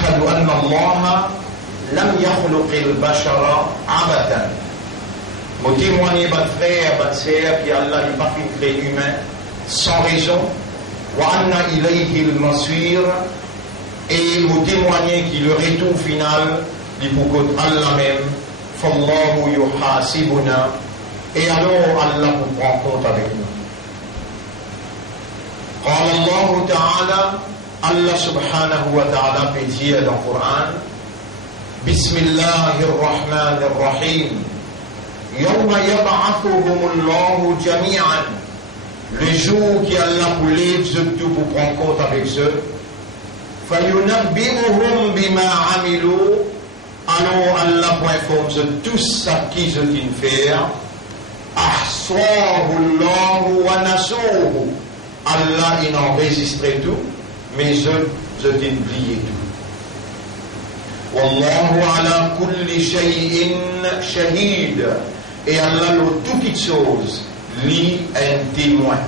أشهد أن الله لم يخلق البشر عبثا. Vous témoignez, votre frère, votre sœur, qui Allah n'est pas fait créer humain sans raison. وأن إليه المصير. Et vous témoignez qu'il le retour final, il faut que Allah même, فالله يحاسبنا. Et alors Allah vous prend compte avec nous. قال الله تعالى, Allah subhanahu wa ta'ala peut dire dans le Coran, Bismillahirrahmanirrahim, Yawma yab'athuhum Allahu jami'an, le jour qui Allah vous lève tout pour prendre compte avec eux, fayunabbi'uhum bima amilu, alors Allah vous informe tout ça qu'ils ont fait, ahsahu Allahu wa nasuhu, Allah il enregistrait tout, mais je t'ai oublié tout. Wallahu ala kulli shay'in shahid. Et Allah, le toute chose, lit un témoin.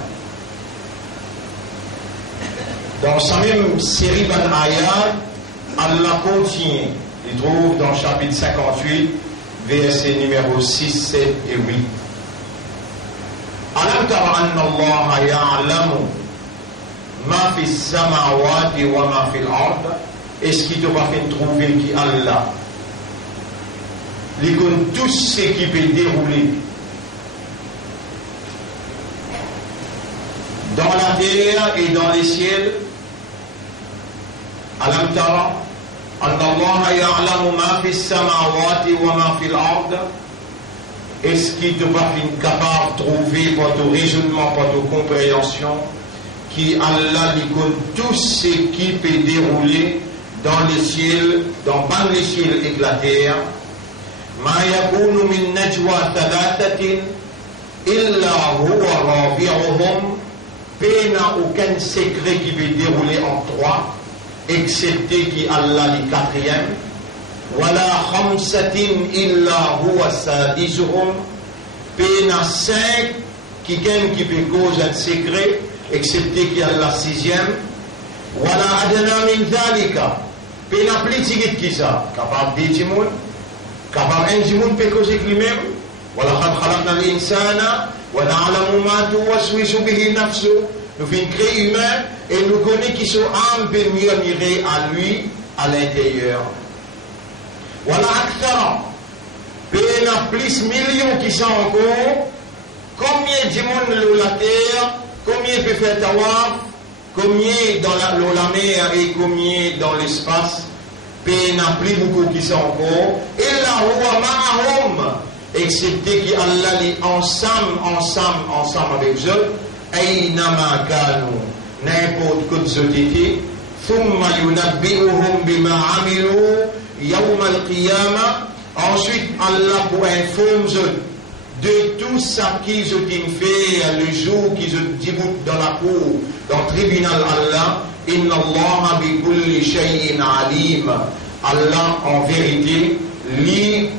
Dans sa même série d'ayat, Allah continue. Il trouve dans le chapitre 58, versets numéro 6, 7 et 8. Alam tara anna Allah ya'lamu ma fi samawati wa ma fi al-ard. Est-ce qu'il te va faire trouver qui Allah les connaît tout ce qui peut dérouler dans la terre et dans les ciels? Alam tara anna Allah ya'lamu ma fi samawati wa ma fi al-ard. Est-ce qu'il te va faire capable de trouver pour ton raisonnement, pour ton compréhension, qui Allah lui connaît tout ce qui peut dérouler dans les ciels, dans les ciels et la terre. Ma yakunu min najwa thalathatin illa huwa rabi'uhum. Pena aucun secret qui peut dérouler en trois, excepté qui Allah le quatrième. Wala khamsatin illa huwa sadisuhum. Pena 5 qui peut causer un secret, excepté qui Allah sixième. Wala adna min dhalika. Pena plus tigit qui ça, capable de dire, capable un monde peut causer lui-même. Wala qad khalaqna al-insana wa na'lamu ma tuwaswisu bihi nafsu. Nous faisons créer humain et nous connaissons qui sont âmes murmurer à lui à l'intérieur. Wala akthara. Pena plus millions qui sont encore. Combien de monde sur la terre, combien peut faire tawaf, combien dans la mer et combien dans l'espace, il n'a plus beaucoup qui sont encore. Et là, excepté qu'Allah est ensemble avec eux, Aynama kanu, n'importe que ce été, thumma yunabbi'uhum bima amilu yawm al-qiyamah. Ensuite, Allah pour informer de tout ça qu'ils ont fait le jour qu'ils ont dit dans la cour, dans le tribunal Allah, Inna Allah bi kulli shay'in alim. Allah en vérité lit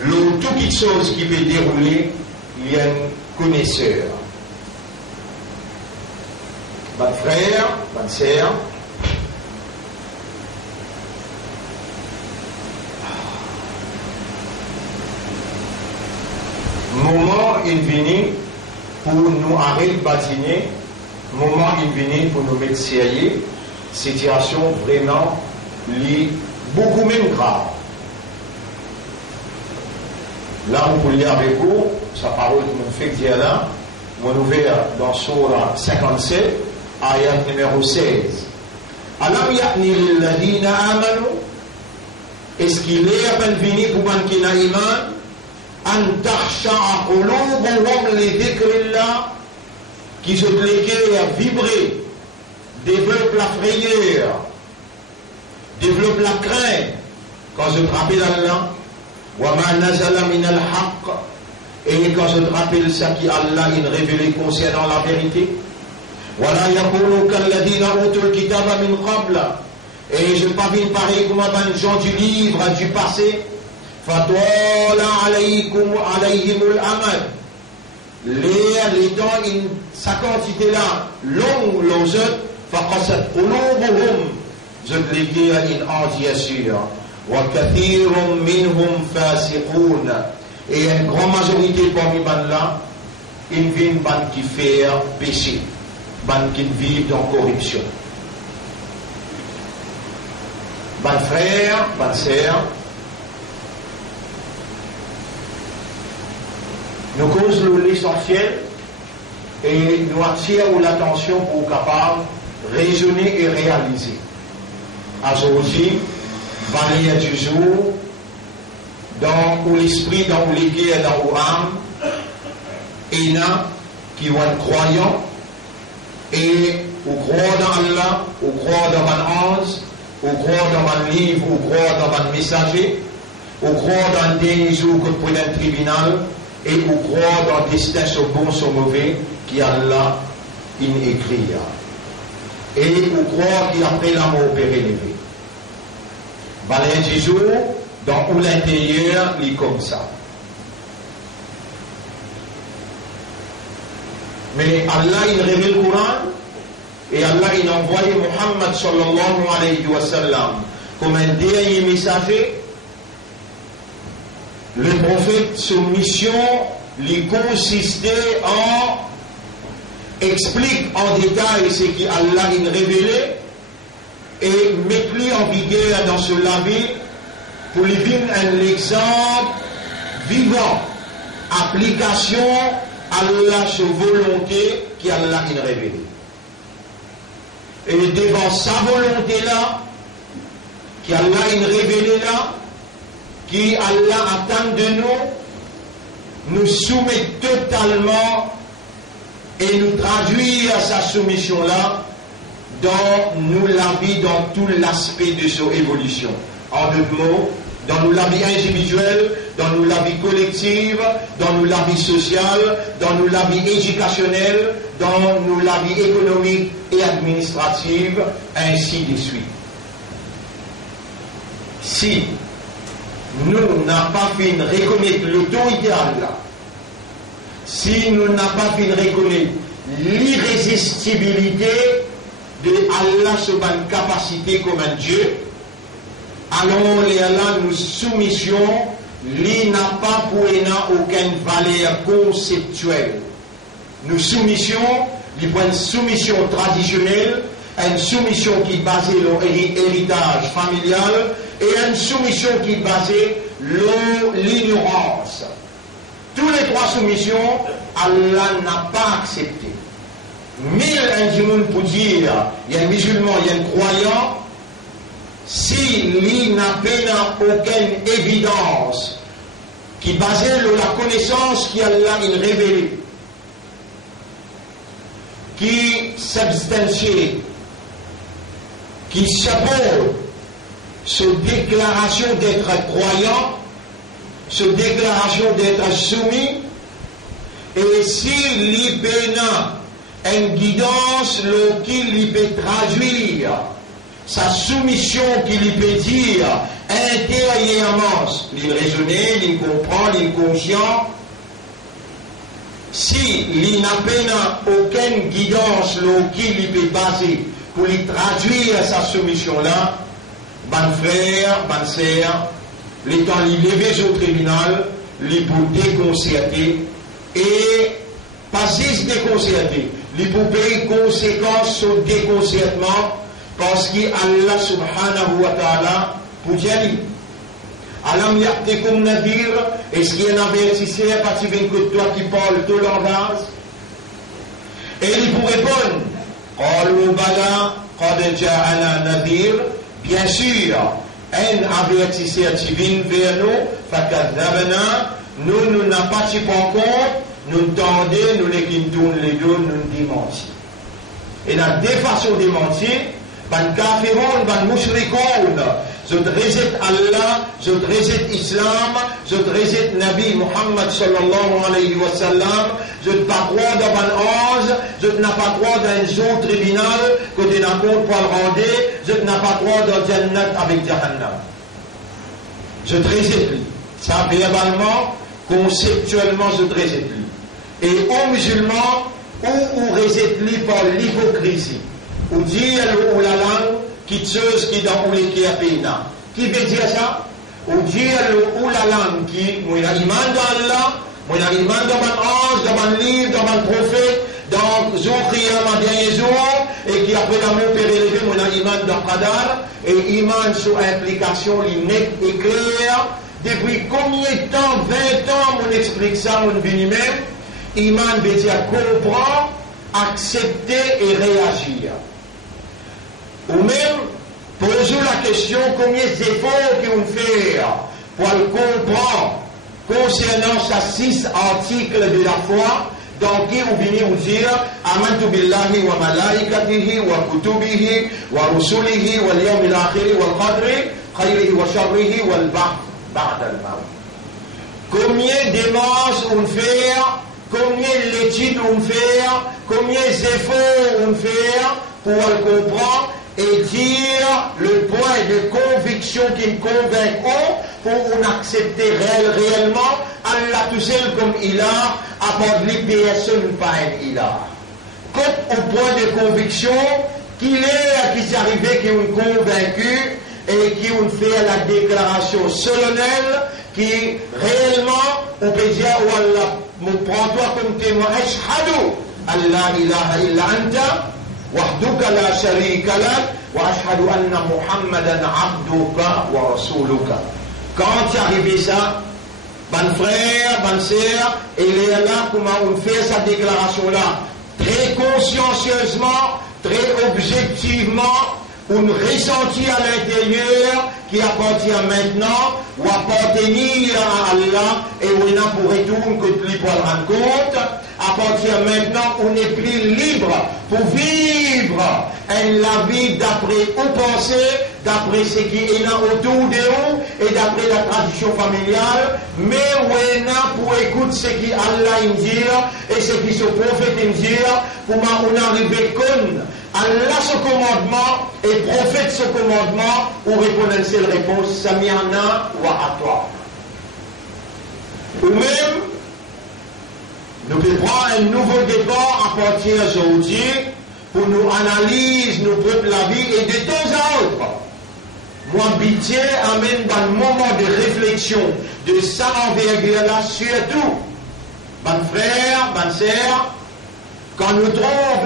toute chose qui peut dérouler, il y a un connaisseur. Votre frère, votre sœur, moment il vient pour nous arrêter de patiner, moment il vient pour nous mettre sérieux, situation vraiment beaucoup même grave. Là, vous pouvez lire avec vous, sa parole que nous fait dire là, vous ouvert dans Surah 57, ayat numéro 16. Alam ya'ni lilladhina amanu, est-ce qu'il est à venir pour man qui n'a iman? An takhsha'a qulubuhum li dhikrillah, qui se déclare à vibrer, développe la frayeur, développe la crainte quand je te rappelle Allah. Wa ma nazala min al-haqq, et quand je te rappelle ça qui Allah il révélé concernant la vérité. Wa la yakunu kalladhina utul kitaba min qabl, et je ne pas vivre pareil comme les gens du livre du passé. Fatwala alayhim al-amad, les temps sa quantité là longue, faqasat qulubuhum, je l'ai en sûr. وَكَثِيرٌ مِّنْهُمْ فَاسِقُونَ. Et une grande majorité parmi là, ils viennent qui faire péché, qui vivent dans corruption. Frères, sœurs, nous causons l'essentiel et nous attirons l'attention pour capable raisonner et réaliser. Aujourd'hui, valeur du jour, dans l'esprit, dans l'église, dans l'âme, et là, qui ont un croyant, et au croire dans Allah, au croire dans un ange, au croire dans un livre, au croire dans un messager, au croire dans un dernier jour que pour un tribunal, et au croire dans le destin soit bon, soit mauvais, qui Allah il écrit. Et au croire qu'après la mort peut relever. Valeur du jour, dans où l'intérieur est comme ça. Mais Allah il révèle le Coran et Allah il envoie Muhammad sallallahu alayhi wa sallam comme un dernier messager. Le prophète, son mission lui consistait en explique en détail ce qu'Allah il révélé et mettre-lui en vigueur dans ce vie pour lui donner un exemple vivant, application Allah sa volonté qu'Allah il révélé. Et devant sa volonté là, qu'Allah il révélé là, qui Allah attend de nous soumet totalement et nous traduire sa soumission là dans nous la vie, dans tout l'aspect de son évolution. En d'autres mots, dans nous la vie individuelle, dans nous la vie collective, dans nous la vie sociale, dans nous la vie éducationnelle, dans nous la vie économique et administrative, ainsi de suite. Si nous n'avons pas fait reconnaître l'autorité d'Allah, si nous n'avons pas fait reconnaître l'irrésistibilité de Allah sur une capacité comme un Dieu, alors Allah nous soumission, il n'a pas pour aucune valeur conceptuelle. Nous soumission, il prend une soumission traditionnelle, une soumission qui est basée sur l'héritage familial et une soumission qui est basée sur l'ignorance. Toutes les trois soumissions, Allah n'a pas accepté. Mais un pour dire, il y a un musulman, il y a un croyant, s'il n'a aucune évidence qui est basée sur la connaissance qu'Allah il révèle, qui substantie, qui s'appelle cette déclaration d'être croyant, cette déclaration d'être soumis, et s'il a une guidance qu'il peut traduire, sa soumission qu'il peut dire intérieurement, il raisonne, il comprend, il est conscient. S'il n'a aucune guidance qu'il peut baser pour lui traduire sa soumission-là, ban frère, ban sœur, l'étant levé au tribunal, il pour déconcerter et pas juste déconcerter, il pour payer conséquences sur déconcertement parce qu'Allah subhanahu wa ta'ala pour dire Alam ya'tikum nadir, est-ce qu'il y a un avertisseur parti de toi qui parle tout langage? Et il pour répondre qalu bala qad ja'ana nadir, bien sûr, un avertisseur qui vient vers nous, fakadhabna, nous n'avons pas pris en compte, nous tendons, nous les qui tournent les deux, nous démentis. Et la deux façons de mentir, ban kafirun, ban mushrikoun, je rejet Allah, je rejet Islam, je rejet Nabi Muhammad sallallahu alayhi wa sallam, je ne pas croire dans un ange, je ne pas croire dans un jour tribunal, que tu n'as compte pour le rendre, je ne pas croire dans Jannat avec Jahannam. Je rejet lui. Ça, verbalement, conceptuellement, je rejet lui. Et aux musulmans, ou rejet lui par l'hypocrisie, ou dire ou la langue, qui chose qui dans les qui a pena. Qui veut dire ça? Ou dire ou la langue qui, moi la iman dans Allah, moi la iman dans mon ange, dans mon livre, dans mon prophète, dans Zoukriya, mon dernier jour, et qui après l'amour peut élever, moi la iman dans Qadar, et iman sur implication, l'innet et clair. Depuis combien de temps, 20 ans, on explique ça, on vient même. Iman veut dire comprendre, accepter et réagir. Ou même, posons la question combien d'efforts qu'on fait pour le comprendre concernant ces 6 articles de la foi, dans qui on vient dire Amantu billahi wa malaikatihi wa kutubihi wa rusulihi wal yawmil akhir wal qadri khayrihi wa sharrihi wal ba'd al-maut. Combien de démarches on fait, combien d'études on fait, combien d'efforts on fait pour le comprendre et dire le point de conviction qui me convainc pour on accepter réellement Allah tout seul comme il a, apporte lui personne pas il a. Comme au point de conviction qu'il est, qui s'est arrivé, qui est convaincu et qui ont fait la déclaration solennelle qui réellement on peut dire oh Allah, prends-toi comme témoin, ashhadu Allah ilaha illa anta وحدك لا شريك لك وأشهد أن محمدا عبدك ورسولك. Quand c'est arrivé ça, bon frère, bonne sœur, et il est là comment on fait cette déclaration-là, très consciencieusement, très objectivement, on ressentit à l'intérieur qui appartient maintenant ou appartenir à Allah et on a pour retour que tu pour le rendre compte. À partir maintenant, on est plus libre pour vivre la vie d'après où penser, d'après ce qui est là autour de nous et d'après la tradition familiale, mais on a pour écouter ce qui Allah dit et ce qui se prophète dit, comment on arrive à Allah ce commandement et prophète ce commandement, ou répondre à cette réponse, Sami'ana wa atwa. Ou même, nous devons prendre un nouveau départ à partir d'aujourd'hui pour nous analyser nos propres la vie et de temps à autre. Moi, pitié amène dans le moment de réflexion de ça envergure-là, surtout, bonne frère, bonne sœur, quand nous trouvons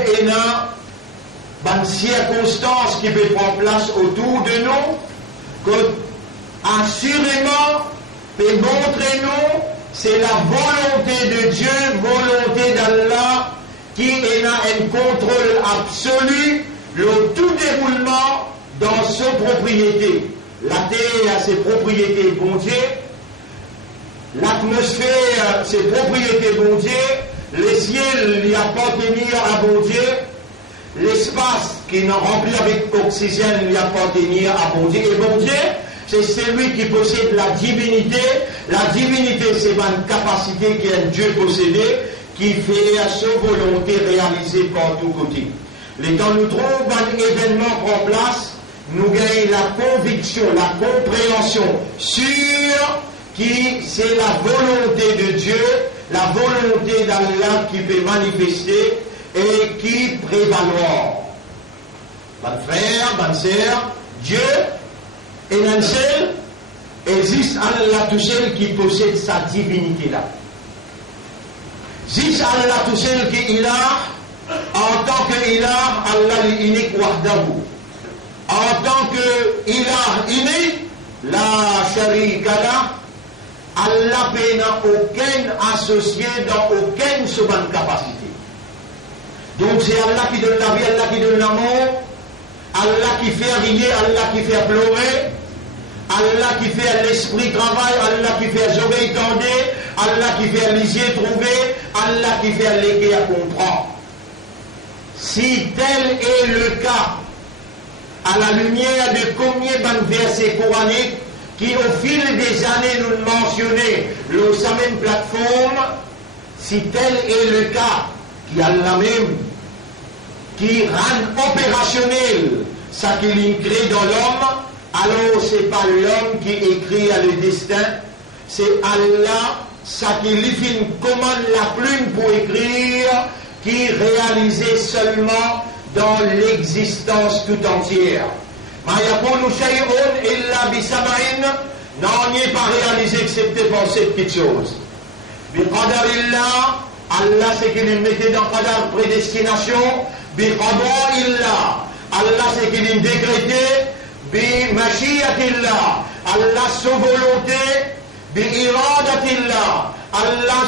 bonne circonstances qui peuvent prendre place autour de nous, que assurément, et montrez-nous, c'est la volonté de Dieu, volonté d'Allah, qui est là un contrôle absolu, le tout déroulement dans ses propriétés. La terre a ses propriétés bon Dieu, l'atmosphère, ses propriétés bon Dieu, le ciel lui appartenir à bon Dieu, l'espace qui est rempli avec oxygène lui appartenir à bon Dieu, et bon Dieu, c'est celui qui possède la divinité. La divinité, c'est une capacité qu'un Dieu possédé, qui fait à sa volonté réalisée par tous côtés. Et quand nous trouvons un événement en place, nous gagnons la conviction, la compréhension sûre qui c'est la volonté de Dieu, la volonté d'Allah qui peut manifester et qui prévaloir. Bonne frère, bonne sœur, Dieu est un seul, existe Allah tout seul qui possède sa divinité là. Existe Allah tout seul qui est là, en tant que ilah, Allah l'unique wahdahu. En tant que ilah unique, la sharika là, Allah n'a aucun associé dans aucune seconde capacité. Donc c'est Allah qui donne la vie, Allah qui donne l'amour, Allah qui fait rire, Allah qui fait pleurer, Allah qui fait l'esprit travail, Allah qui fait les oreilles tendues, Allah qui fait les yeux trouver, Allah qui fait les cœurs à comprendre. Si tel est le cas, à la lumière de combien de versets coraniques qui au fil des années nous mentionnaient sur sa même plateforme, si tel est le cas, qui a la même, qui rend opérationnel ce qu'il crée dans l'homme, alors ce n'est pas l'homme qui écrit à le destin, c'est Allah, ce qui lui commande la plume pour écrire, qui réalisait seulement dans l'existence tout entière. Ma yakunu shay'un illa bi sab'in, non, n'est pas réalisé excepté par cette petite chose. Bi qadarillah, Allah c'est qu'il mettait dans qadar prédestination. Bi qada'illah, Allah c'est qu'il décrété. Bi mashiatillah, Allah sa volonté. Bi iradatillah, Allah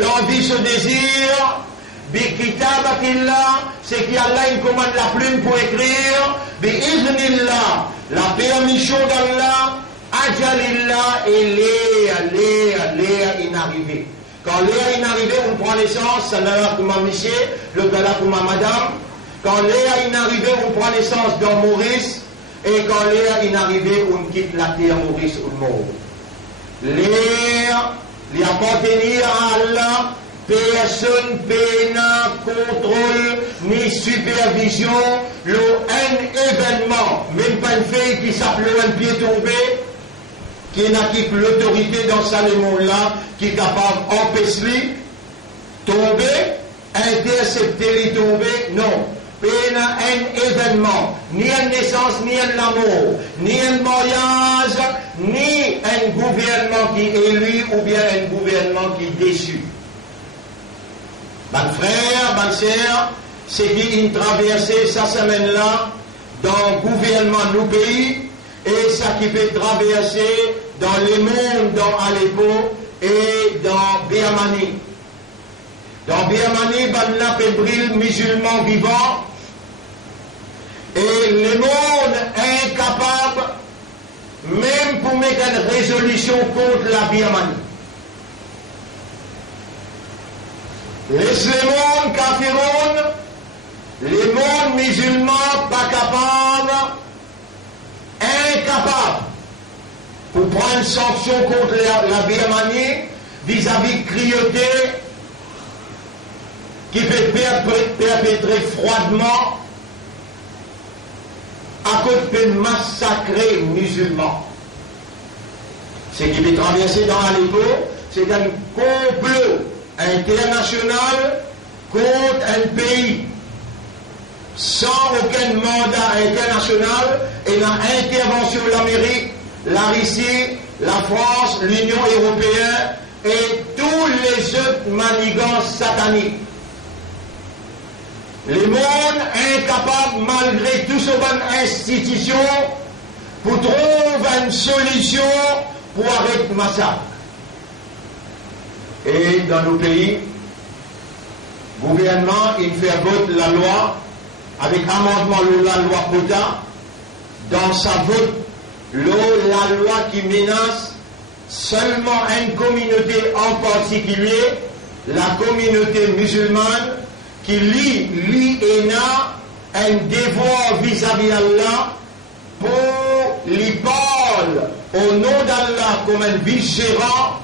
l'envie, ce désir. Bi kitabatillah, c'est qu'Allah il commande la plume pour écrire. Bi iznillah, la permission d'Allah. Ajalillah, et Léa inarrivé. Quand Léa inarrivé, on prend naissance, ça n'a pas comme monsieur, le gars comme madame. Quand Léa inarrivé, on prend naissance dans Maurice, et quand Léa inarrivé, on quitte la terre Maurice ou mort. Léa, il appartenir à Allah, personne, pénal, contrôle, ni supervision, un événement, même pas une fille qui s'appelle un pied tombé, qui n'a que l'autorité dans ce monde-là, qui est capable d'empêcher, tomber, intercepter, tomber, non. Il n'y a un événement, ni une naissance, ni un amour, ni un mariage, ni un gouvernement qui est élu ou bien un gouvernement qui est déçu. Mon frère, ma soeur, c'est qui a traversé cette semaine-là dans le gouvernement de nos pays et ça qui peut traverser dans le monde, dans Aleppo et dans Birmanie. Dans Birmanie, il y a des musulmans vivants et le monde est incapable même pour mettre une résolution contre la Birmanie. Les monde kafiroun, les mondes musulmans pas capables, incapables pour prendre une sanction contre la Birmanie vis-à-vis de cruauté qui peut perpétrer froidement à cause de massacrer musulmans. Ce qui peut traverser dans Aleppo, c'est un complot international contre un pays sans aucun mandat international et l'intervention de l'Amérique, la Russie, la France, l'Union européenne et tous les autres manigances sataniques. Le monde incapable, malgré tout ce bonne institution, pour trouver une solution pour arrêter le massacre. Et dans nos pays, le gouvernement, il fait voter la loi, avec amendement de la loi Pota, dans sa vote, la loi qui menace seulement une communauté en particulier, la communauté musulmane, qui lui a un devoir vis-à-vis d'Allah pour lui parler au nom d'Allah comme un vice-gérant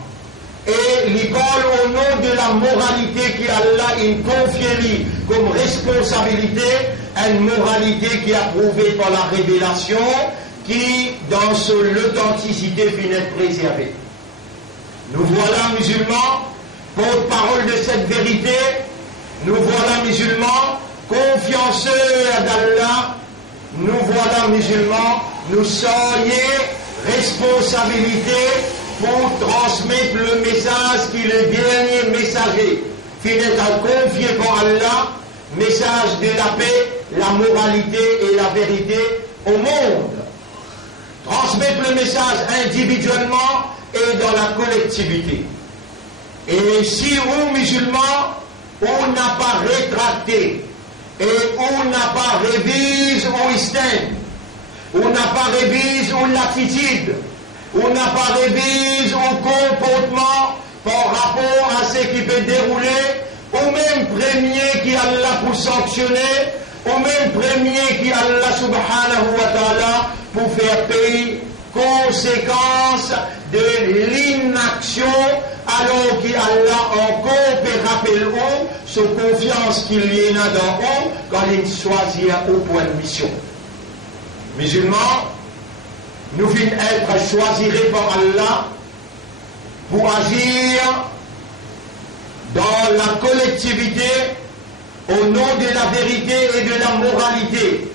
et lui parle au nom de la moralité qui Allah a confiée comme responsabilité, une moralité qui est approuvée par la révélation qui, dans l'authenticité, finit être préservée. Nous voilà musulmans, porte-parole de cette vérité, nous voilà musulmans, confianceurs d'Allah, nous voilà musulmans, nous soyons responsabilité pour transmettre le message qui est le dernier messager, qui est confié par Allah, message de la paix, la moralité et la vérité au monde. Transmettre le message individuellement et dans la collectivité. Et si on musulmans, on n'a pas rétracté et on n'a pas révisé au islam, on n'a pas révisé au l'attitude, on n'a pas révisé au comportement par rapport à ce qui peut dérouler, au même premier qui Allah pour sanctionner, au même premier qui Allah subhanahu wa ta'ala pour faire payer conséquence de l'inaction, alors qu'Allah encore peut rappeler sa confiance qu'il y en a dans eux quand il choisit au point de mission. Musulmans, nous venons être choisis par Allah pour agir dans la collectivité au nom de la vérité et de la moralité.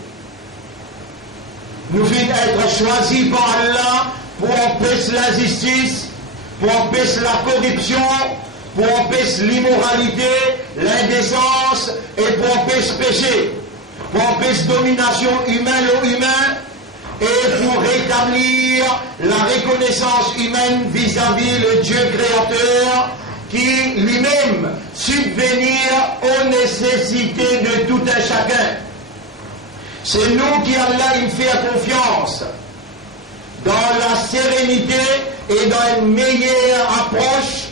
nous venons être choisis par Allah pour empêcher l'injustice, pour empêcher la corruption, pour empêcher l'immoralité, l'indécence et pour empêcher le péché, pour empêcher domination humaine ou humain et pour rétablir la reconnaissance humaine vis-à-vis le Dieu créateur qui lui-même subvenir aux nécessités de tout un chacun. C'est nous qui Allah il fait confiance dans la sérénité et dans une meilleure approche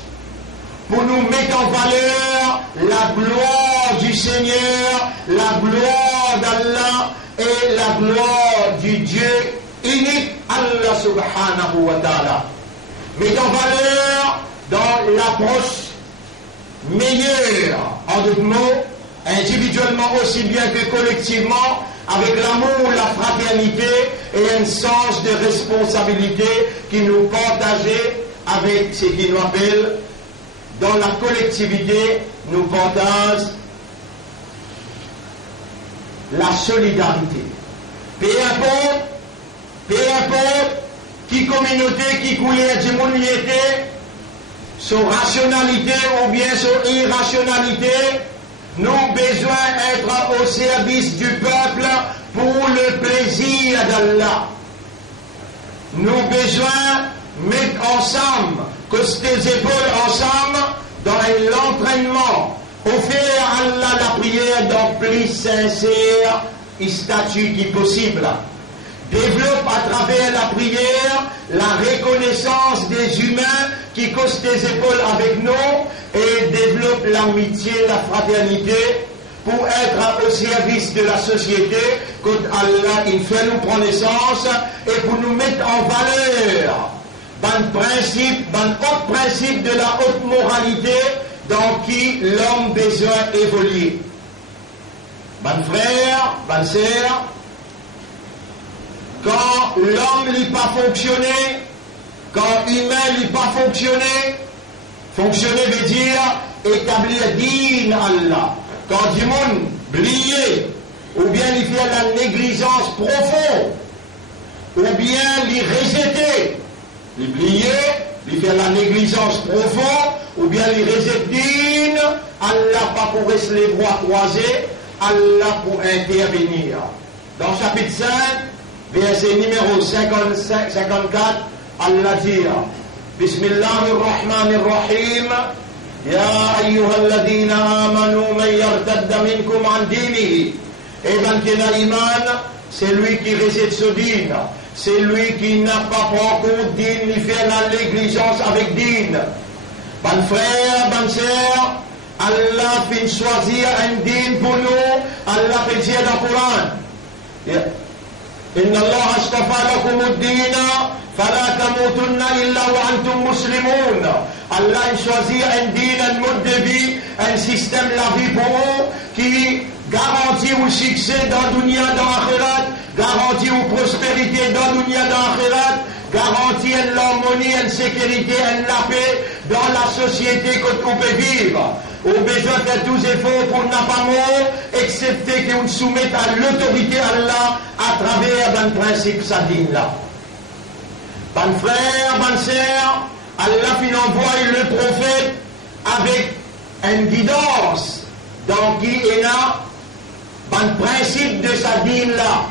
pour nous mettre en valeur la gloire du Seigneur, la gloire d'Allah et la gloire du Dieu unique, Allah subhanahu wa ta'ala. Mettre en valeur dans l'approche meilleure, en d'autres mots, individuellement aussi bien que collectivement, avec l'amour, la fraternité et un sens de responsabilité qui nous partageait avec ce qui nous appelle dans la collectivité, nous partage la solidarité. Peu importe qui communauté, qui couleur du monde y était, sur rationalité ou bien sur irrationalité, nous avons besoin d'être au service du peuple pour le plaisir d'Allah. Nous avons besoin de mettre ensemble, coster les épaules ensemble dans l'entraînement, offrir à Allah la prière dans plus sincère statut qui possible. Développe à travers la prière la reconnaissance des humains qui causent des épaules avec nous et développe l'amitié, la fraternité pour être au service de la société quand Allah il fait nous prendre naissance et pour nous mettre en valeur haut principe de la haute moralité dans qui l'homme besoin évoluer. Bonne frère, bonne sœur, quand l'homme n'a pas fonctionné, quand l'humain n'a pas fonctionné, fonctionner veut dire établir digne Allah. Quand du monde blier, ou bien il fait la négligence profonde, ou bien il rejeter, il blier, il fait la négligence profonde, ou bien il rejette digne, Allah pas pour rester les bras croisés, Allah pour intervenir. Dans chapitre 5, verset numéro 54, Allah dit Bismillahirrahmanirrahim Ya ayyuhalladhina amanu man yartadda minkum an dinihi. Et ben qui n'a iman, c'est lui qui rejette ce dîne. C'est lui qui n'a pas pris en compte dîne, ni fait la négligence avec dîne. Bon frère, bonne sœur, Allah fait choisir un dîne pour nous, Allah fait dire dans le Coran. إن الله اصطفى لكم الدين فلا تموتن إلا وأنتم مسلمون. Allah a choisi un dîne, un mode de vie, un système de la vie pour vous qui garantit au succès dans le dunya, dans l'akhirat, garantit aux prospérité dans le dunya, dans l'akhirat, garantit l'harmonie, une sécurité, la paix dans la société que vous pouvez vivre. Au besoin de faire tous les efforts pour ne pas mourir, excepté qu'on soumette à l'autorité Allah à travers un principe sadine là. Bon frère, bonne sœur, Allah fin envoie le prophète avec une guidance dans qui est là, un principe de sadine là.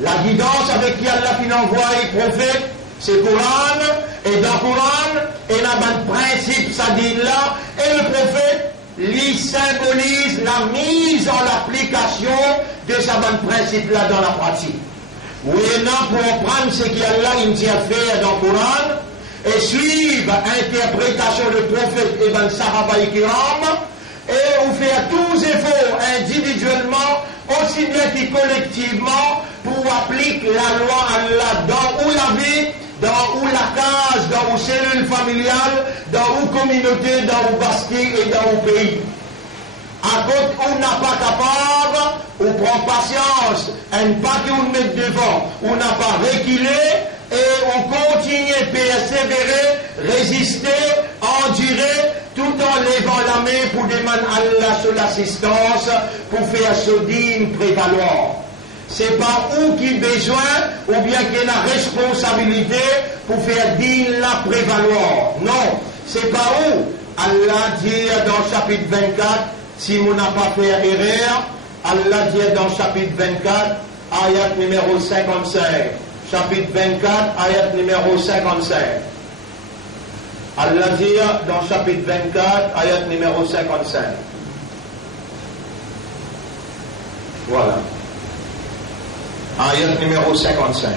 La guidance avec qui Allah fin envoie le prophète, c'est le Coran, et dans le Coran, il y a un principe sadine là, et le prophète lui symbolise la mise en application de ce bon principe-là dans la pratique. Oui, non, pour prendre ce qu'Allah a fait dans le Coran et suivre l'interprétation du prophète et ben Sahaba et Kiram et on fait tous les efforts individuellement, aussi bien que collectivement, pour appliquer la loi Allah dans où la vie, dans où la case, dans où cellule familiale, dans où communauté, dans où bastille et dans où pays. À côté, on n'a pas capable, on prend patience, et pas qu'on mette devant, on n'a pas reculé, et on continue à persévérer, résister, endurer, tout en levant la main pour demander Allah sur l'assistance, pour faire ce digne prévaloir. c'est pas où qui besoin ou bien qui a la responsabilité pour faire dire la prévaloir. Non, c'est pas où. Allah dit dans chapitre 24, si on n'a pas fait erreur, Allah dit dans chapitre 24, ayat numéro 55. Chapitre 24, ayat numéro 55. Allah dit dans chapitre 24, ayat numéro 55. Voilà. Ayat numéro 55.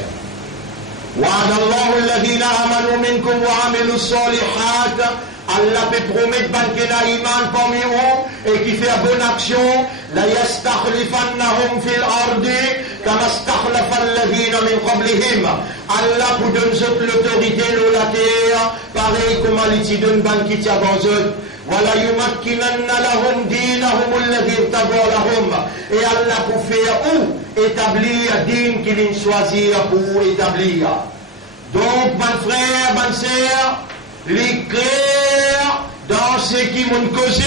وعد الله الذين آمنوا منكم وعملوا الصالحات. Allah peut promettre qu'il y a iman parmi vous et qui fait bonne action. La yastakhlifannahum fil ardi kama stakhlafa alladhina min qablihim. Allah pour donner l'autorité de la terre, pareil comme il donne ban qui tient avant eux. Wala yumakkinanna lahum dinahum alladhi irtada lahum. Et Allah pour faire où établir din qu'il vient choisir pour établir. Donc, mon frère, bonne sœur, les clairs dans ce qui m'ont causé,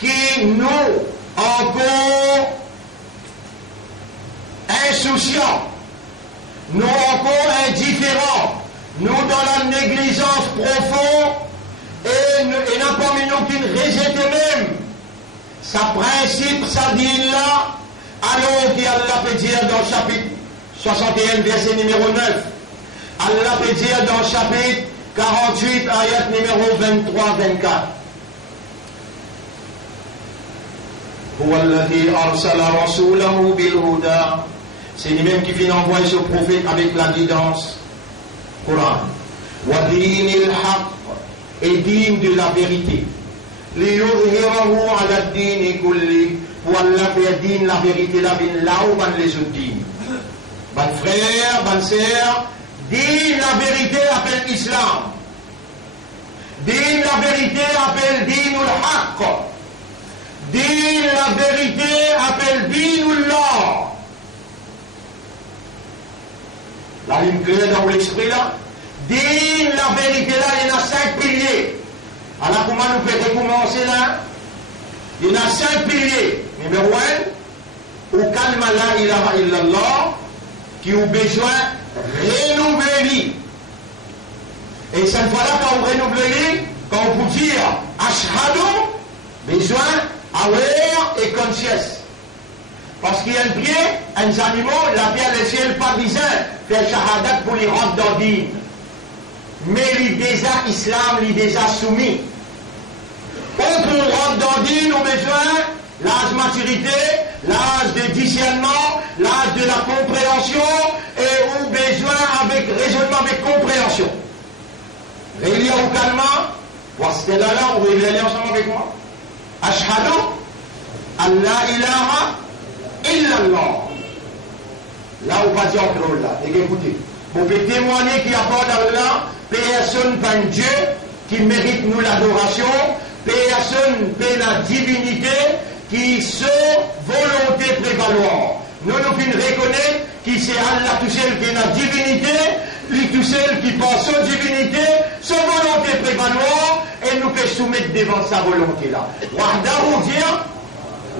qui nous encore insouciants, nous encore indifférents, nous dans la négligence profonde, et n'a pas mis nous qui ne rejette même sa principe, sa dîne là, alors qu'Allah peut dire dans chapitre 61, verset numéro 9, Allah peut dire dans chapitre 48, ayat numéro 23-24. هو الذي أرسل رسوله بالهدى. C'est lui-même qui vient envoyer ce prophète avec la guidance. Coran. ودين الحق. Et digne de la vérité. ليظهره على الدين كله. Pour Allah faire digne la vérité là où van les autres dignes. Ban frère, ban sœur, digne la vérité appelle islam. Digne la vérité appelle dinul haqq. Digne la vérité appelle dinullah. Là, il me claire dans l'esprit là. Digne la vérité là, il y en a 5 piliers. Alors comment nous pouvons recommencer là? Il y en a 5 piliers. Numéro 1, au calme la ilaha illallah, qui ont besoin de renouveler. Et cette fois-là, quand on renouvelle, quand on peut dire ashhadu, besoin, aware et conscious. Parce qu'il y a un pied, un animal, la pierre, le ciel, pas disant, fait shahadat pour les rendre dans dîme. Mais il déjà islam, il déjà soumis. Pour rendre dans dîme, on a besoin l'âge de maturité, l'âge de discernement, l'âge de la compréhension, et on a besoin avec raisonnement, avec compréhension. Réunis au calme, voici là, vous réveillez ensemble avec moi. Ashhadu an la ilaha illallah. Là, on va dire encore là. Et écoutez, vous pouvez témoigner qu'il n'y a pas d'Allah, personne pas un Dieu qui mérite nous l'adoration, personne pas la divinité qui se volonté prévaloir. Nous reconnaissons que c'est Allah tout seul qui est la divinité, lui tout seul qui pense aux divinités, sa volonté prévaloir, et nous pouvons soumettre devant sa volonté là. Wahdahu vient,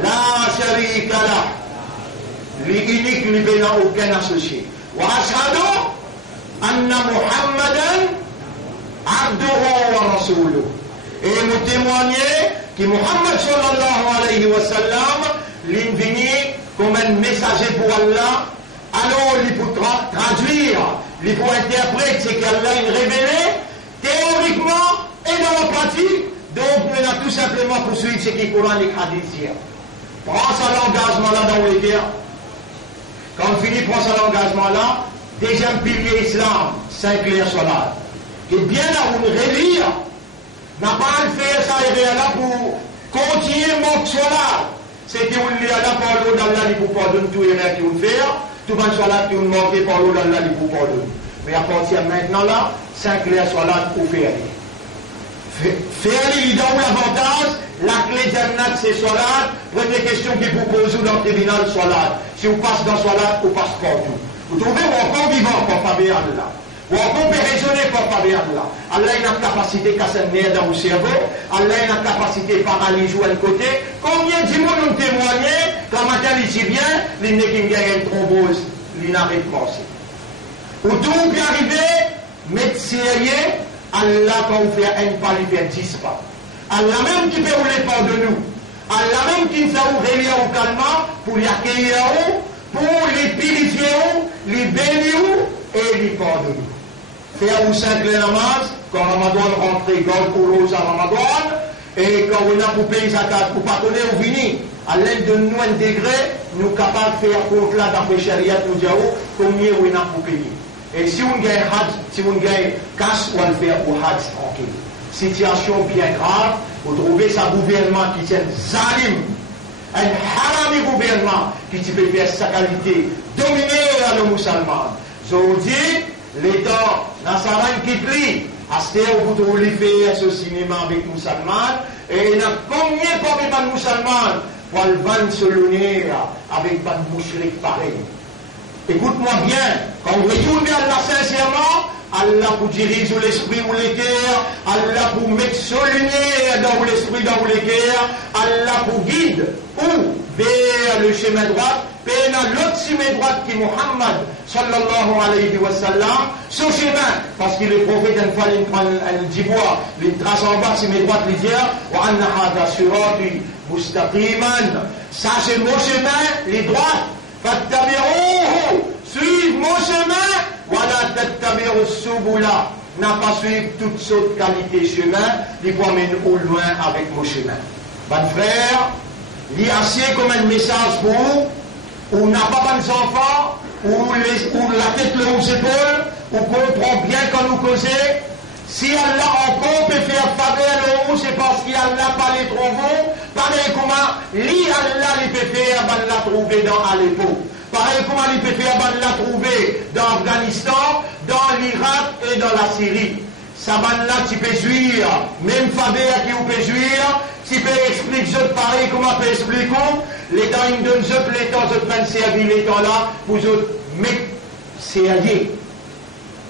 la sharika la, l'unique, lui n'a aucun associé. Wa ashhadu anna Muhammadan abduhu wa rasuluhu. Et nous témoignons que Muhammad sallallahu alayhi wa sallam, l'invenu comme un messager pour Allah, alors il peut traduire, il peut interpréter ce qu'Allah a révélé, théoriquement et dans la pratique. Donc, on a tout simplement poursuivi ce qui est Coran et Hadith hier. Prends ça l'engagement là dans les guerres. Quand on finit, prends ça l'engagement là. Deuxième pilier islam, 5 clairs salat. Et bien là, on relire, n'a pas à faire ça et là pour continuer mon salat. C'était où il y a là par l'eau d'Allah, il faut pardonner tout erreur qu'il faut faire. Tout le salat qui vous manquez par l'eau d'Allah, il faut pardonner. Mais à partir de maintenant là, 5 clairs salat pour faire. Faire il donne l'avantage, la clé d'Annat c'est salat. Première question qui vous pose dans le tribunal, salat. Si vous passez dans salat, vous passez partout. Vous trouvez encore vivant pour Fabien là. Ou on peut raisonner pour parler Allah. Allah a une capacité de casser dans le cerveau. Allah a une capacité de paralyser un côté. Combien de monde ont témoigné quand matin il dit bien, il n'est qu'il y a une thrombose, il n'arrive pas. Ou tout peut arriver, médecin, Allah quand on fait un pas, il fait 10 pas. Allah même qui peut rouler par de nous. Allah même qui nous a ouvert au calme pour les accueillir, pour les purifier, les bénir et les pardonner. Faire ou simple namaz, quand Ramadan rentre, quand pour l'eau à Ramadan, et quand on a pour payer zakat, pour pas connaître ou venir, à l'aide de nous un degré, nous sommes capables de faire contre la d'après Sharia, nous disons combien on a pour payer. Et si on gagne Hajj, si on gagne casse, on va le faire au Hajj tranquille. Situation bien grave, vous trouvez ça gouvernement qui tient zalim, un harami gouvernement qui peut faire sa qualité, dominer le musulman. Je vous dis, l'État n'a sa reine qui plie, à ce que vous trouvez faire ce cinéma avec musulman, et il y a combien parmi les musulmans pour le vendre se l'unir avec les mouchriques pareil. Écoute-moi bien, quand vous retournez à Allah sincèrement, Allah pour diriger l'esprit ou les cœurs, Allah pour mettre sur lumière dans l'esprit, dans les cœurs, Allah pour guide ou vers le chemin droit, et dans l'autre chemin droit qui est Muhammad sallallahu alayhi wa sallam, ce chemin, parce qu'il est prophète d'une fois, il dit bois, il trace en bas, chemin droit, il dit, wa anna hada surati mustaqiman, ça c'est mon chemin, les droites, fattabi'uhu, suivez mon chemin, voilà tattabi'u subula, n'a pas suivi toutes sortes de qualités chemin, il faut amener au loin avec mon chemin. Bon frère, il y a assez comme un message pour vous, où n'a pas de enfants, où la tête le aux épaules, où comprend bien quand nous causons. Si Allah encore peut faire faveur le haut, c'est parce qu'Allah pas les trouve. Pareil comment, Allah il peut faire, ben la trouver dans Aleppo. Pareil comment il peut faire, ben la trouver dans Afghanistan, dans l'Irak et dans la Syrie. Ça ben là, tu peux jouir, même faveur qui vous peut jouir, tu peux expliquer pareil comment peut expliquer. L'État il donne l'État, je prends servir l'État là, pour je mettre sérieux.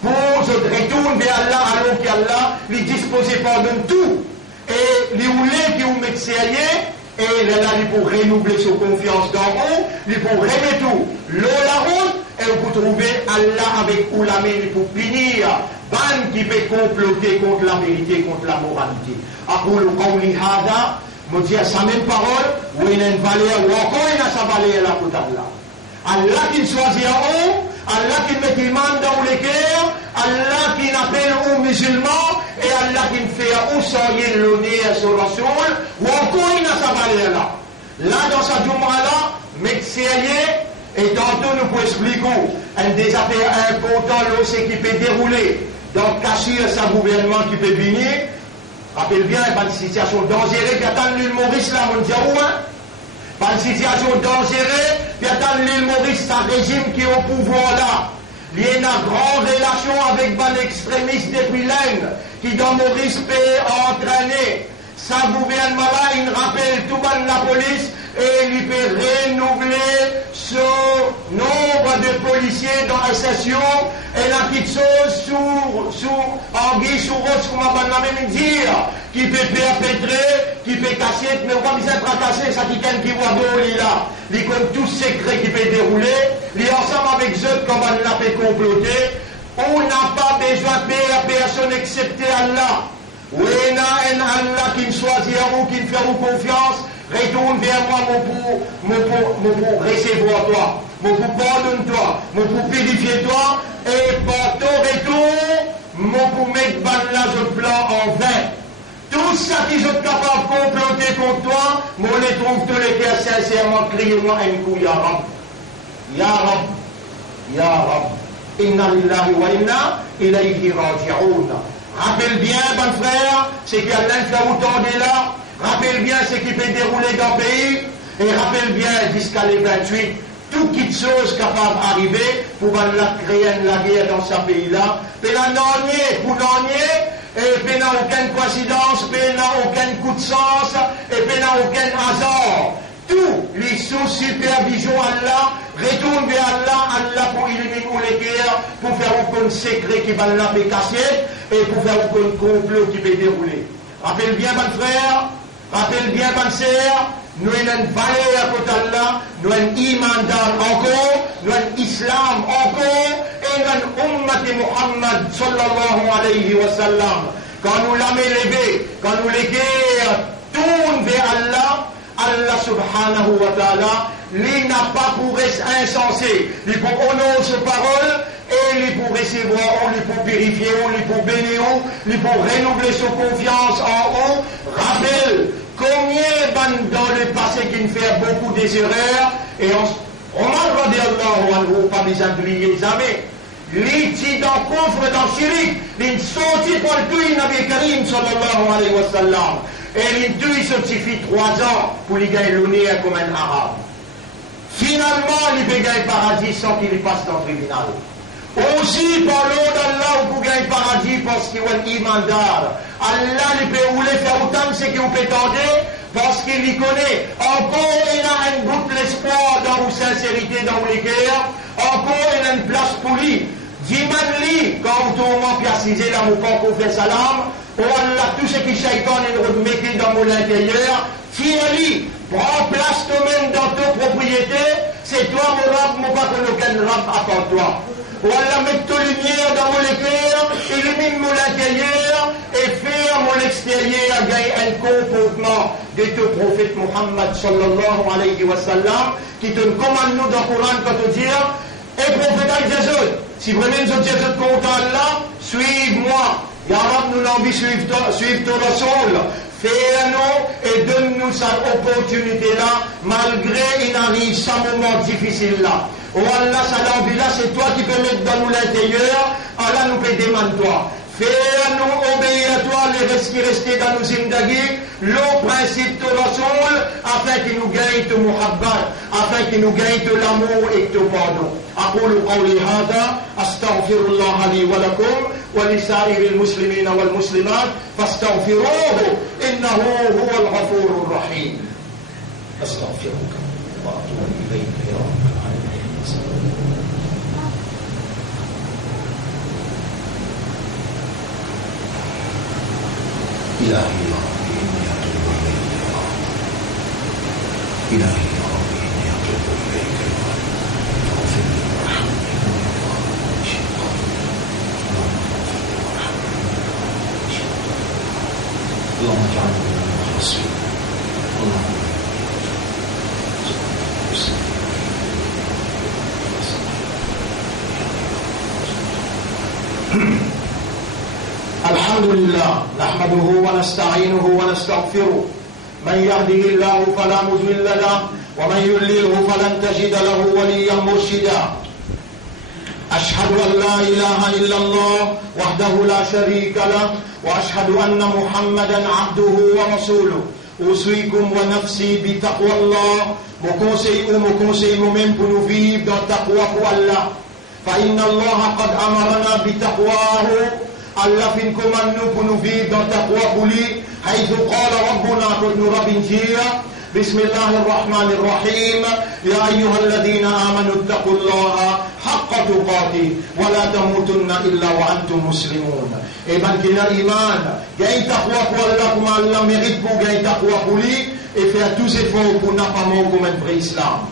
Pour je retourne vers Allah, alors qu'Allah, il dispose pardonne tout. Et les oulés qui vous mettent sérieux, et là, il pour renouveler sa confiance dans vous, il pour remettre tout. L'eau la route, et vous trouvez Allah avec Oulamé pour punir, ban qui peut comploter contre la vérité, contre la moralité. Akoul qawli hada, me dit à sa même parole, où il y a une valeur, ou encore il y a sa valeur là pour Allah. Allah qui choisit en haut, Allah qui met l'imam dans les cœurs, Allah qui appelle aux musulmans, et Allah qui fait où soyez l'honneur sur la soul, ou encore il y a sa valeur là. Là, dans sa Jum'a là, mais sérieux, et tantôt nous pouvons expliquer un des affaires importantes, c'est qui peut dérouler, donc cacher sa gouvernement qui peut venir. Rappelle bien, il y a une situation dangereuse, qui attend l'île Maurice là, mon Dieu, pas une situation dangereuse, qui attend l'île Maurice, un régime qui est au pouvoir là. Il y a une grande relation avec un extrémiste depuis l'Inde, qui dans Maurice peut entraîner. Sa gouvernement là, il rappelle tout le monde la police, et il peut renouveler ce nombre de policiers dans la session, et la petite chose sous anguille, sous roche, comme on va même dire, qui peut perpétrer, qui peut casser, mais on va bien tracasser, ça qui qui voit d'eau, là. Il compte tout secret qui peut dérouler, il est ensemble avec eux, comme on l'a fait comploter. On n'a pas besoin de personne excepté Allah. Oui, il y a un Allah qui me choisit à vous, qui me fait confiance. Retourne vers moi, mon pour recevoir toi, mon pour pardonner toi, mon pour purifier toi, et par ton retour, mon pour mettre là ce plan en vain. Tout ça qui sont capables de comploter contre toi, mon les trouve tous les cœurs sincèrement, criez-moi un coup, Ya Rab. Ya Rab. Ya Rab. Inna lillahi wa inna ilayhi raji'un. Rappelle bien, bon frère, c'est qu'il y a l'inflaoutant là. Rappelle bien ce qui peut dérouler dans le pays, et rappelle bien jusqu'à les 28, toute chose capable d'arriver pour créer la guerre dans ce pays-là. Mais là, pour n'ennier, et puis n'a aucune coïncidence, puis n'a aucun coup de sens, et puis n'a aucun hasard. Tout les sous supervision Allah, retourne vers Allah, Allah pour éliminer les guerres, pour faire aucun secret qui va la casser et pour faire aucun complot qui peut dérouler. Rappelle bien, mon frère, rappelle bien, mon sœur, nous avons une valeur à côté d'Allah, nous avons un iman encore, nous avons un islam encore, et nous avons ummat de Muhammad sallallahu alayhi wa sallam. Quand nous l'avons élevé, quand nous les guerres tournent vers Allah, Allah subhanahu wa ta'ala, lui n'a pas pour être insensé, lui pour honorer ses paroles, et lui pour recevoir, lui pour purifier, lui pour bénir, lui pour renouveler sa confiance en haut. Rappelle combien dans le passé qui nous fait beaucoup des erreurs, et Omar radiallahu anhu, pas besoin de l'oublier jamais. L'iti dans le coffre, dans le chirik, l'in sorti pour le tuer Nabi Karim sallallahu alayhi wa sallam. Et l'in tuer certifie 3 ans pour lui gagner l'honneur comme un arabe. Finalement, il peut gagner le paradis sans qu'il passe dans le tribunal. Aussi, par l'eau d'Allah, vous gagnez le paradis parce qu'il y a un imandar. Allah, il peut rouler faire autant de ce qu'il peut tenter parce qu'il y connaît. Encore, il a un bout d'espoir dans vos sincérités, dans vos guerres. Encore, il a une place pour lui. Dis-moi, quand vous tournez puis assisez là, vous quand vous faites salam, oh Allah, tout ce qui shaitan est remetté dans mon intérieur, tire-lui, prends place toi-même dans ta propriété, c'est toi mon rab, mon pas que aucun rab à part toi. Oh Allah, mets ta lumière dans mon cœur, illumine mon intérieur et fais à mon extérieur gagner un comportement de ton prophète Muhammad sallallahu alayhi wa sallam qui te commande nous dans le Coran quand te dire et prophète Jésus. Si vraiment nous sommes contents Allah, suive-moi. Ya Rab, nous l'envie suivre ton Rasoul. Fais-nous et donne-nous cette opportunité-là, malgré il arrive ce moment difficile là. Oh Allah, cette envie-là, c'est toi qui peux mettre dans nous l'intérieur. Allah nous peut demander toi. Fais-nous obéir à toi, les restes qui restaient dans nos zindagis, le principe de Rasoul, afin qu'il nous gagne ton muhabbat, afin qu'il nous gagne de l'amour et de pardon. أقول قولي هذا أستغفر الله لي ولكم ولسائر المسلمين والمسلمات فاستغفروه إنه هو الغفور الرحيم. أستغفرك وأتوب إليك يا رب العالمين. إلهي يا ربي إني أتوب إليك يا رب. إلهي يا ربي إني أتوب إليك يا رب. فاغفر لي وارحمني إني غافر من شيطان. اللهم اجعلني من المخلصين. اللهم الحمد لله نحمده ونستعينه ونستغفره من يهده الله فلا مضل له ومن يضلله فلن تجد له وليا مرشدا أشهد أن لا إله إلا الله وحده لا شريك له وأشهد أن محمدا عبده ورسوله أوصيكم ونفسي بتقوى الله mon conseil nous-mêmes pour nous vivre dans taqwa pour Allah فإن الله قد أمرنا بتقواه Allah fin commande nous pour nous vivre dans taqwa pour lui حيث قال ربنا قد ربنا بسم الله الرحمن الرحيم يا أيها الذين آمنوا اتقوا الله حق تقاته ولا تموتن إلا وأنتم مسلمون et ben qu'il a iman gagne taqwa pour Allah comme Allah mérite pour gagner taqwa pour lui et faire tous efforts pour n'a pas mort comme un vrai islam.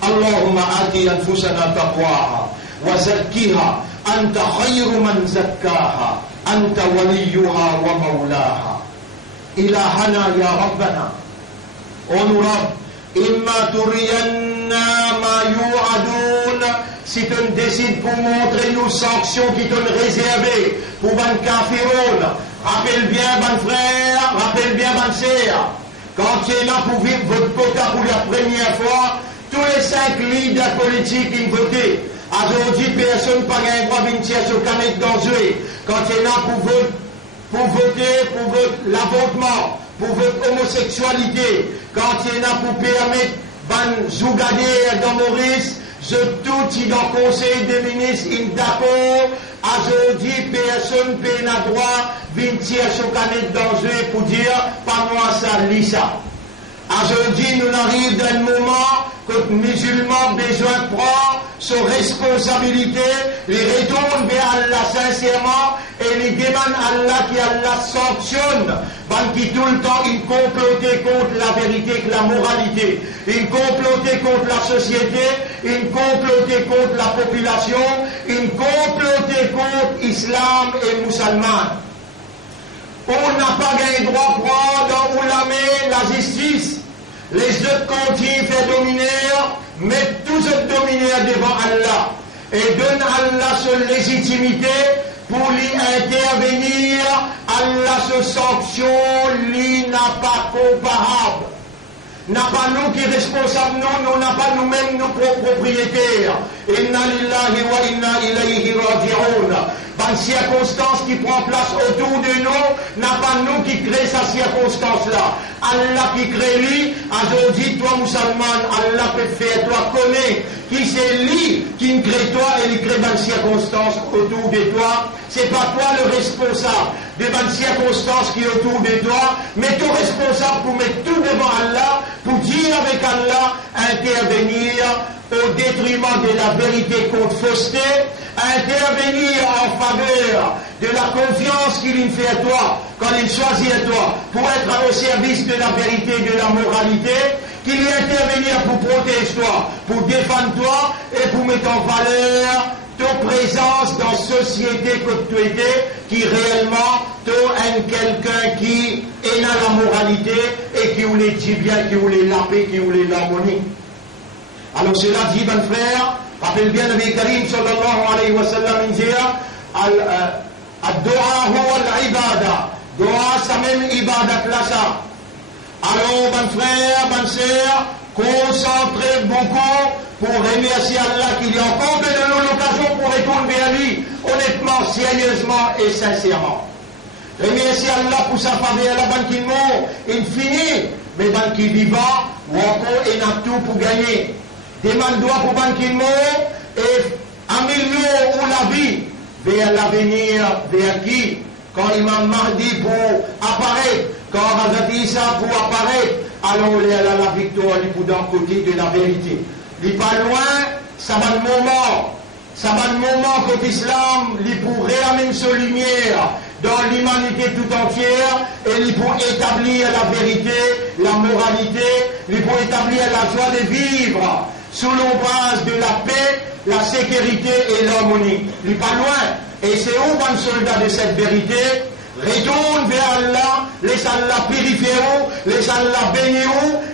Allahumma ati anfusana taqwaha wa zakkiha anta khayru man zakkaha anta waliyuha wa mawlaha. Ilahana ya Rabbana on Rabb imma turiyanna ma yu'adun si tu décides pour montrer nos sanctions qui t'ont réservées pour ban kafiroun. Rappelle bien ban frère, rappelle bien ban sœur. Quand tu es là pour vivre votre quota pour la première fois, tous les 5 leaders politiques qui votent, aujourd'hui personne n'a pas droit de venir sur canette dangereux. Quand tu es là pour voter pour l'avortement, pour votre homosexualité, quand tu es là pour permettre ban zougader dans Maurice, je tout dans le conseil des ministres, il d'accord, aujourd'hui personne n'a droit de venir sur canette dangereux pour dire, pas moi ça, lis ça. Aujourd'hui, nous arrivons dans un moment que les musulmans ont besoin de prendre ses responsabilités, les retournent vers Allah sincèrement et les demandent à Allah qui Allah sanctionne. Qui tout le temps, ils complotent contre la vérité, la moralité. Ils complotent contre la société, ils complotent contre la population, ils complotent contre l'islam et les musulmans. On n'a pas gagné droit de prendre dans la justice. Les autres continuent à faire dominer, mettent tous autres domineurs devant Allah et donnent à Allah sa légitimité pour lui intervenir. Allah se sanction, lui n'a pas comparable. N'a pas nous qui responsables, nous n'a pas nous-mêmes nos propriétaires. Inna lillahi wa inna ilayhi raji'un. Dans circonstance qui prend place autour de nous, n'a pas nous qui crée sa circonstance-là. Allah qui crée lui, aujourd'hui toi musulman, Allah peut faire, toi connais qui c'est lui qui crée toi et il crée dans circonstance autour de toi. C'est pas toi le responsable de la circonstance qui est autour de toi, mais ton responsable pour mettre tout devant Allah, pour dire avec Allah, intervenir au détriment de la vérité contre fausseté, intervenir en faveur de la confiance qu'il fait à toi, quand il choisit à toi, pour être au service de la vérité et de la moralité, qu'il y intervenir pour protéger toi, pour défendre toi et pour mettre en valeur ta présence dans la société que tu étais, qui réellement est quelqu'un qui est dans la moralité et qui voulait dire bien, qui voulait la paix, qui voulait l'harmonie. Alors cela dit, ben frère, rappelle bien le Karim sallallahu alayhi wa sallam, il dit Ad-Doa huwa al-ibada. Doa, c'est même ibadat là ça. Alors, ben frère, ben sœur, concentrez beaucoup pour remercier Allah qu'il y a encore de l'occasion pour retourner vers lui, honnêtement, sérieusement et sincèrement. Remercier Allah pour sa faveur, la banque qui mort, infini, mais banque qui vivant, ou encore, il a tout pour gagner. Demande-toi pour banque qui mort et améliorer la vie vers l'avenir, vers qui? Quand Imam Mahdi pour apparaître, quand Hazrat Isa pour apparaître, alors il y a la victoire pour d'un côté de la vérité. Il n'est pas loin, ça va le moment que l'islam il pourrait amener sa lumière dans l'humanité tout entière et il pour établir la vérité, la moralité, il pour établir la joie de vivre sous l'ombrage de la paix, la sécurité et l'harmonie. Il n'est pas loin. Et c'est où un soldat de cette vérité retourne vers Allah, laisse Allah purifier, laisse Allah bénir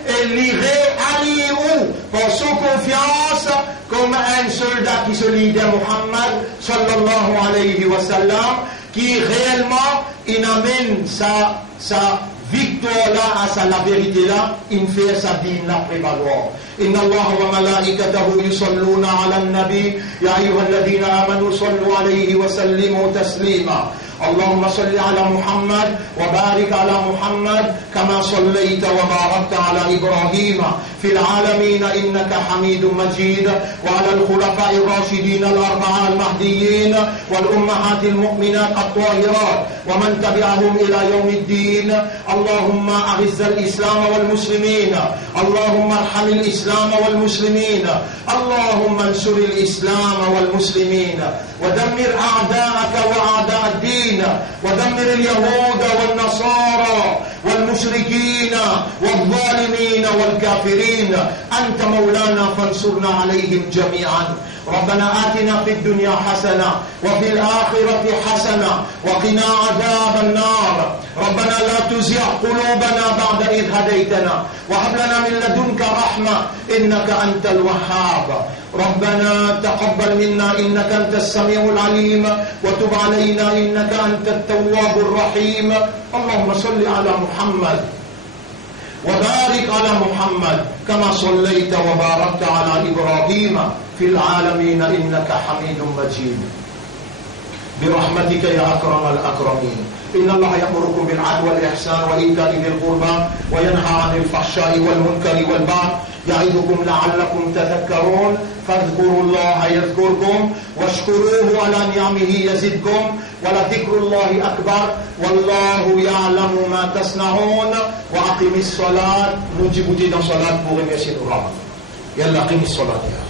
et l'y réanime pour son confiance comme un soldat qui se lie de Muhammad sallallahu alayhi wa sallam, qui réellement il amène sa victoire là, à la vérité là, il fait sa dîne la prévaloir. إن الله وملائكته يصلون على النبي يا أيها الذين آمنوا صلوا عليه وسلموا تسليما اللهم صل على محمد وبارك على محمد كما صليت وباركت على إبراهيم في العالمين إنك حميد مجيد وعلى الخلفاء الراشدين الأربعة المهديين والأمهات المؤمنات الطاهرات ومن تبعهم إلى يوم الدين اللهم أعز الإسلام والمسلمين اللهم ارحم الإسلام والمسلمين اللهم انصر الإسلام والمسلمين ودمر أعداءك وأعداء الدين ودمر اليهود والنصارى والمشركين والظالمين والكافرين أنت مولانا فانصرنا عليهم جميعا ربنا آتنا في الدنيا حسنة وفي الآخرة حسنة وقنا عذاب النار ربنا لا تزغ قلوبنا بعد إذ هديتنا وهب لنا من لدنك رحمة إنك أنت الوهاب ربنا تقبل منا إنك أنت السميع العليم وتب علينا إنك أنت التواب الرحيم اللهم صل على محمد وبارك على محمد كما صليت وباركت على إبراهيم في العالمين إنك حميد مجيد برحمتك يا أكرم الأكرمين إن الله يأمركم بالعدل والإحسان وإيتاء ذي القربى وينهى عن الفحشاء والمنكر والبغي يعظكم لعلكم تذكرون فاذكروا الله يذكركم واشكروه على نعمه يزدكم ولذكر الله أكبر والله يعلم ما ما تصنعون وأقم الصلاة. Nous discutons dans la salat pour remercier nos rabbins. يلا قم الصلاة.